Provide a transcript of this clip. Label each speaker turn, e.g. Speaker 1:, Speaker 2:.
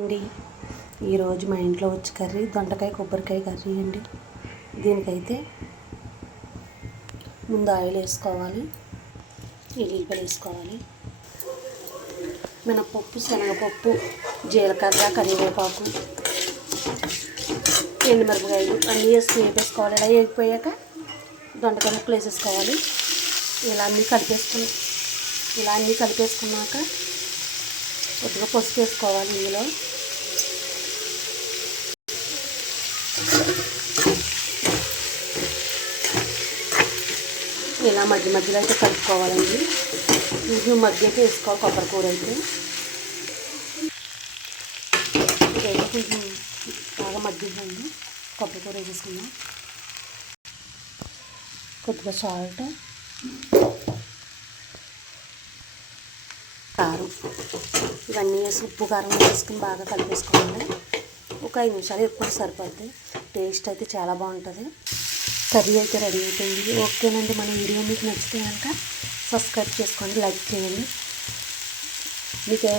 Speaker 1: అండి. ఈరోజు మా ఇంట్లో వచ్చి కర్రీ దొండకాయ కొబ్బరికాయ కర్రీ అండి. దీనికైతే ముందు ఆయిల్ వేసుకోవాలి ఎల్లిపాయలు వేసుకోవాలి. మినపప్పు శనగపప్పు జీలకర్ర కరివేపాకు ఎండుమిరపకాయలు అన్నీ వేసుకుని వేపేసుకోవాలి. ఇలా వేగిపోయాక దొండకాయ ముక్కలు వేసేసుకోవాలి. ఇలా అన్నీ కలిపేసుకుని ఇలా అన్నీ కలిపేసుకున్నాక కొద్దిగా పసుపు వేసుకోవాలి ఇందులో. ఇలా మధ్య మధ్యలో అయితే కలుపుకోవాలండి. ఇది మధ్యకి వేసుకోవాలి కొబ్బరి కూర అయితే. ఇదైతే కొంచెం బాగా మగ్గిందండి కొబ్బరి కూర వేసేసుకుందాం. కొద్దిగా సాల్ట్. కారం. ఇవన్నీ వేసి ఉప్పు కారం వేసుకుని బాగా కలిపేసుకోవాలి. ఒక ఐదు నిమిషాలు ఎప్పుడు సరిపోద్ది. టేస్ట్ అయితే చాలా బాగుంటుంది. కర్రీ అయితే రెడీ అయిపోయింది. ఓకేనండి మన వీడియో మీకు నచ్చితే కనుక సబ్స్క్రైబ్ చేసుకోండి లైక్ చేయండి. మీకు